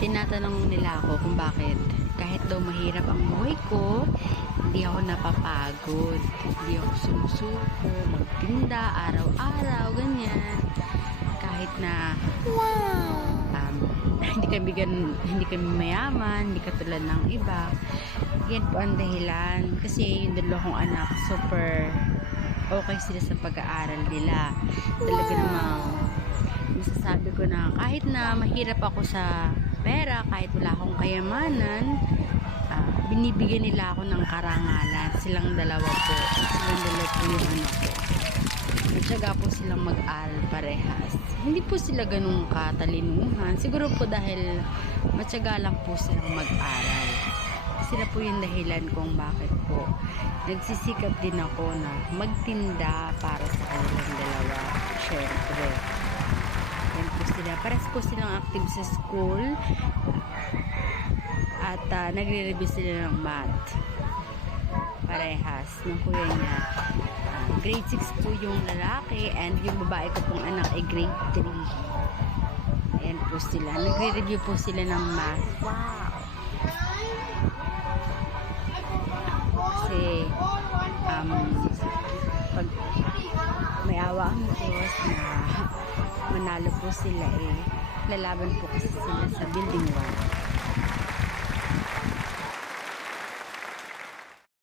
Tinatanong nila ako kung bakit kahit daw mahirap ang buhay ko, hindi ako napapagod. Hindi ako sumusuko, magtinda, araw-araw, ganyan. Kahit na hindi kami mayaman, hindi katulad ng iba. Yan po ang dahilan. Kasi yung dalawa kong anak, super okay sila sa pag-aaral nila. Talaga namang masasabi ko na kahit na mahirap ako sa pera, kahit wala akong kayamanan, binibigyan nila ako ng karangalan. Silang dalawa po yung anak ko. Matyaga po silang mag-aral parehas. Hindi po sila ganun katalinuhan. Siguro po dahil matyaga lang po silang mag-aral. Sila po yung dahilan kung bakit po nagsisikap din ako na magtinda para sa kanilang dalawa. Syempre. Yan po sila. Pares po silang active sa school. At nagre-review sila ng math. Parehas. Ng kuya niya. Grade 6 po yung lalaki and yung babae ko pong anak ay grade 3. Ayan po sila. Nagre-review po sila ng math. Wow! Kasi pag may awa ang Diyos na manalo po sila lalaban po kasi sila sa building 1.